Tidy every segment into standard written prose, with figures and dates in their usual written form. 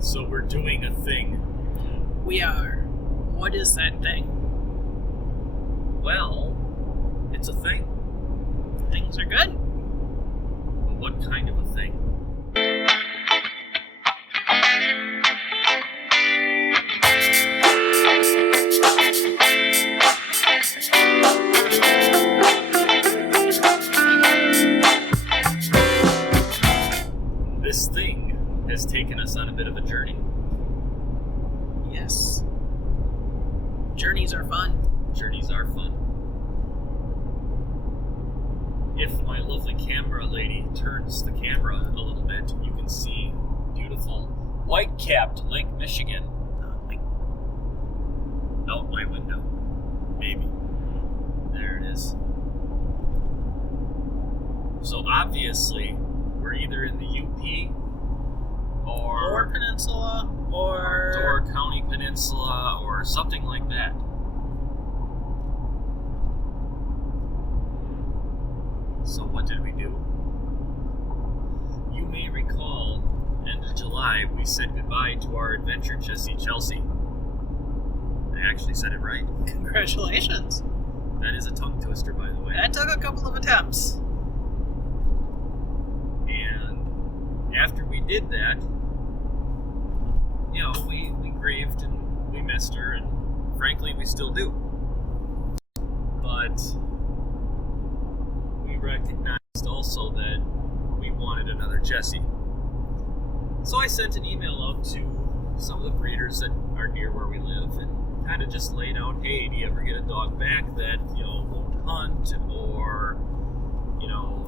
So we're doing a thing. We are. What is that thing? Well, it's a thing. Things are good. But what kind of a thing? This thing has taken us on a bit of a journey. Yes. Journeys are fun. Journeys are fun. If my lovely camera lady turns the camera a little bit, you can see beautiful white-capped Lake Michigan out my window. Maybe. There it is. So obviously, we're either in the UP or Peninsula or Door County Peninsula or something like that. So what did we do? You may recall, end of July, we said goodbye to our Adventure Chessie, Chelsea. I actually said it right. Congratulations. That is a tongue twister, by the way. That took a couple of attempts. And after we did that, you know, we grieved and we missed her, and frankly, we still do. But we recognized also that we wanted another Chessie. So I sent an email out to some of the breeders that are near where we live and kind of just laid out, hey, do you ever get a dog back that, you know, won't hunt or, you know,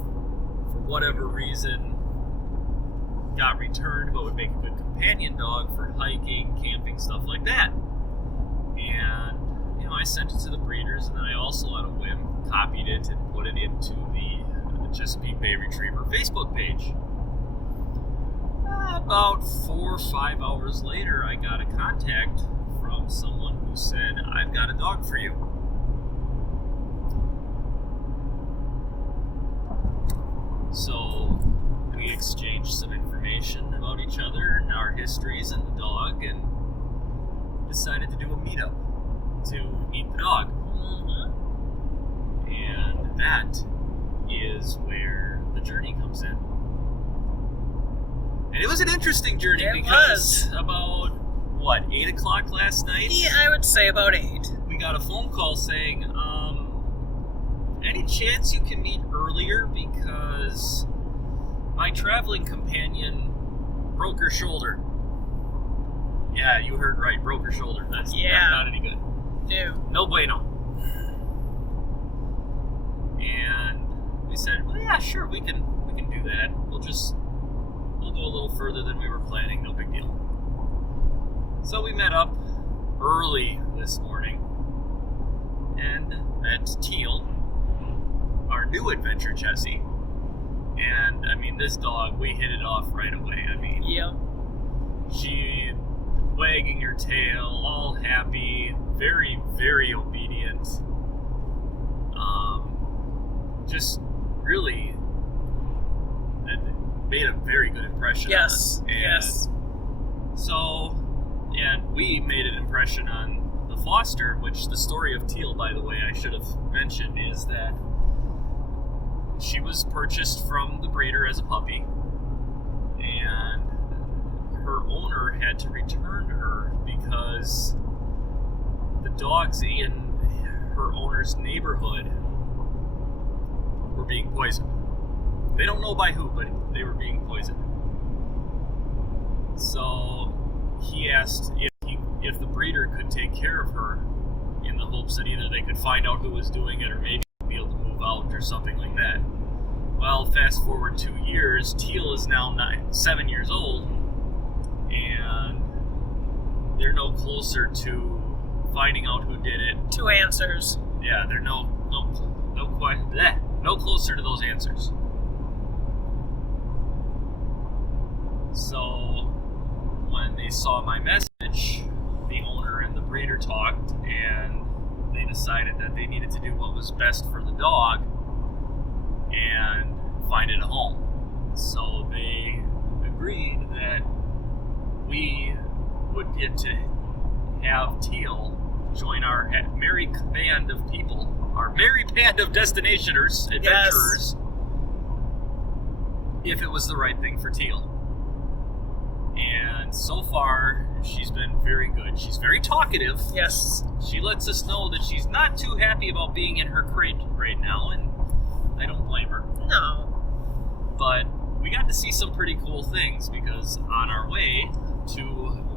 for whatever reason got returned but would make a good companion dog for hiking, camping, stuff like that. And, you know, I sent it to the breeders, and then I also, on a whim, copied it and put it into the Chesapeake Bay Retriever Facebook page. About 4 or 5 hours later, I got a contact from someone who said, I've got a dog for you. So we exchanged some information about each other and our histories and the dog, and decided to do a meetup to meet the dog. Mm-hmm. And that is where the journey comes in. And it was an interesting journey because about, what, 8 o'clock last night? Yeah, I would say about 8. We got a phone call saying, any chance you can meet earlier because my traveling companion broke her shoulder. Yeah, you heard right, broke her shoulder. That's not any good. No bueno. And we said, well, yeah, sure, we can do that. We'll go a little further than we were planning, no big deal. So we met up early this morning and met Teal, our new Adventure Chessie. And, I mean, this dog, we hit it off right away. I mean, yep. She wagging her tail, all happy, very, very obedient. Just really made a very good impression on us. And yes. So, and we made an impression on the foster, which the story of Teal, by the way, I should have mentioned, is that she was purchased from the breeder as a puppy, and her owner had to return her because the dogs in her owner's neighborhood were being poisoned. They don't know by who, but they were being poisoned. So he asked if the breeder could take care of her in the hopes that either they could find out who was doing it or maybe be able to move out or something like that. Well, fast forward 2 years, Teal is now 7 years old, and they're no closer to finding out who did it. 2 answers. Yeah, they're no closer to those answers. So when they saw my message, the owner and the breeder talked, and they decided that they needed to do what was best for the dog and find it a home. So they agreed that we get to have Teal join our merry band of people, our merry band of destinationers, adventurers, if it was the right thing for Teal. And so far, she's been very good. She's very talkative. Yes. She lets us know that she's not too happy about being in her crate right now, and I don't blame her. No. But we got to see some pretty cool things, because on our way to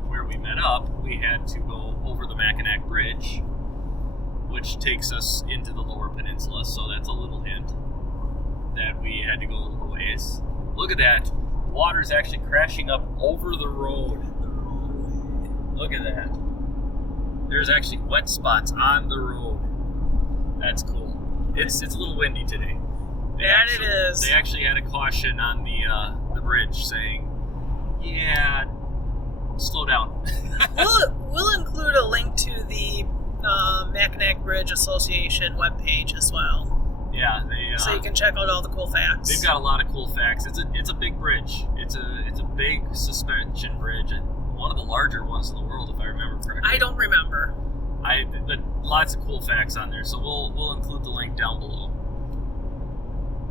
where we met up, we had to go over the Mackinac Bridge, which takes us into the lower peninsula, so that's a little hint that we had to go a little ways. Look at that. Water's actually crashing up over the road. Look at that. There's actually wet spots on the road. That's cool. It's a little windy today. It is. They actually had a caution on the bridge saying, yeah, slow down. We'll include a link to the Mackinac Bridge Association webpage as well. Yeah, so you can check out all the cool facts. They've got a lot of cool facts. It's a big bridge. It's a big suspension bridge, and one of the larger ones in the world, if I remember correctly. I don't remember. But lots of cool facts on there, so we'll include the link down below.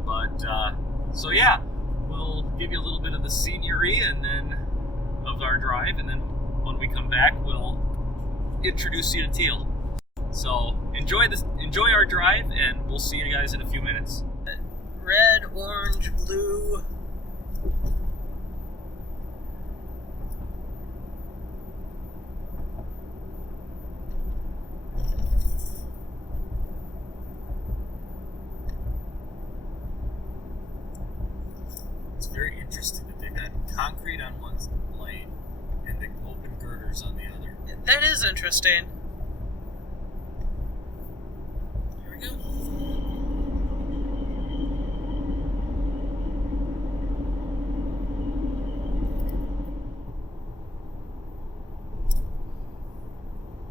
But so yeah, we'll give you a little bit of the scenery and then of our drive, and then when we come back, we'll introduce you to Teal. So enjoy our drive, and we'll see you guys in a few minutes. Red, orange, blue. It's very interesting that they got concrete on one lane and the open girders on the other. That is interesting. Here we go.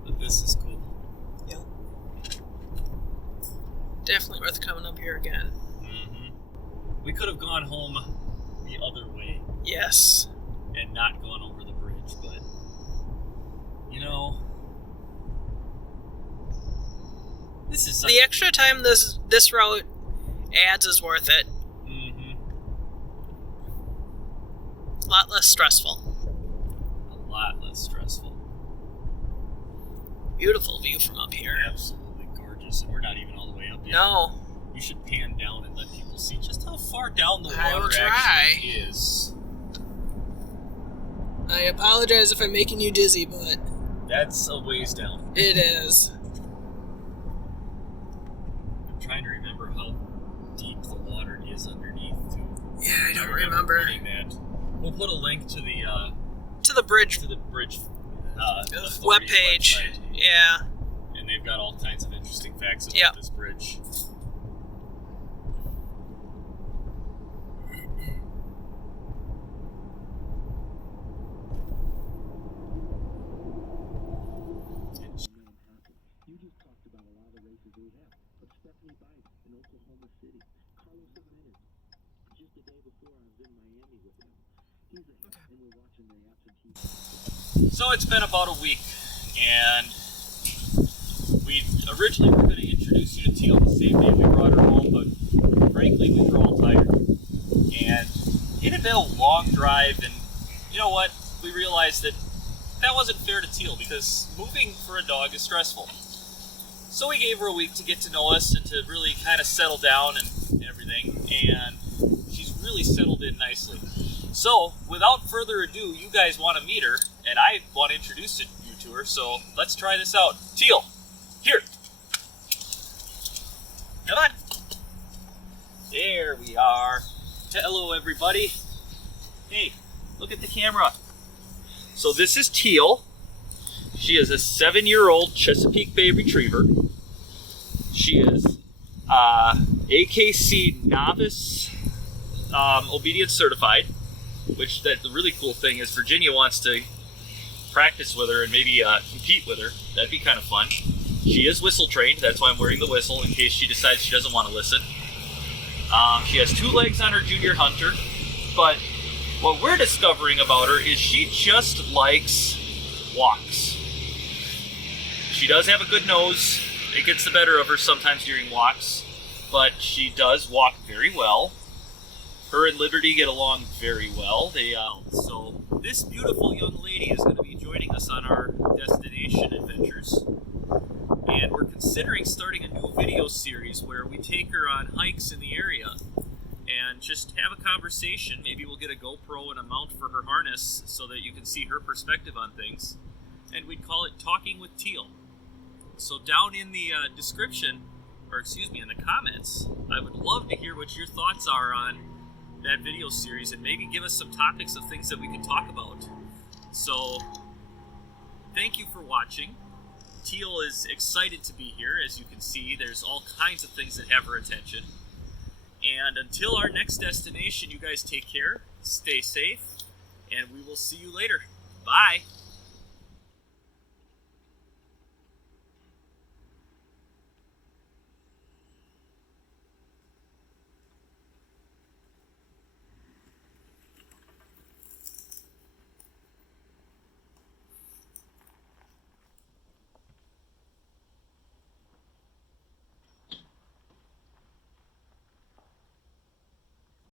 But this is cool. Yep. Definitely worth coming up here again. Mm-hmm. We could have gone home the other way. Yes. And not gone over the bridge, but you know, this is the extra time this route adds is worth it. Mm-hmm. A lot less stressful. A lot less stressful. Beautiful view from up here. Absolutely gorgeous, and we're not even all the way up yet. No. You should pan down and let people see just how far down the water I will try. actually is. I apologize if I'm making you dizzy, but that's a ways down. It is. I'm trying to remember how deep the water is underneath too. Yeah, I don't remember. Reading that. We'll put a link to the bridge. To the bridge webpage. Yeah. And they've got all kinds of interesting facts about this bridge. So it's been about a week, and we originally were going to introduce you to Teal the same day we brought her home, but frankly we were all tired. And it had been a long drive, and you know what? We realized that wasn't fair to Teal, because moving for a dog is stressful. So we gave her a week to get to know us and to really kind of settle down and everything, and she's really settled in nicely. So, without further ado, you guys want to meet her, and I want to introduce you to her, so let's try this out. Teal, here. Come on. There we are. Hello, everybody. Hey, look at the camera. So this is Teal. She is a 7-year-old Chesapeake Bay Retriever. She is AKC Novice Obedience Certified. Which the really cool thing is Virginia wants to practice with her and maybe compete with her. That'd be kind of fun. She is whistle trained. That's why I'm wearing the whistle in case she decides she doesn't want to listen. She has 2 legs on her junior hunter. But what we're discovering about her is she just likes walks. She does have a good nose. It gets the better of her sometimes during walks, but she does walk very well. Her and Liberty get along very well. So this beautiful young lady is going to be joining us on our destination adventures. And we're considering starting a new video series where we take her on hikes in the area and just have a conversation. Maybe we'll get a GoPro and a mount for her harness so that you can see her perspective on things. And we'd call it Talking with Teal. So down in the description, or excuse me, in the comments, I would love to hear what your thoughts are on that video series and maybe give us some topics of things that we can talk about. So thank you for watching. Teal is excited to be here. As you can see, there's all kinds of things that have her attention. And until our next destination, you guys take care, stay safe, and we will see you later. Bye.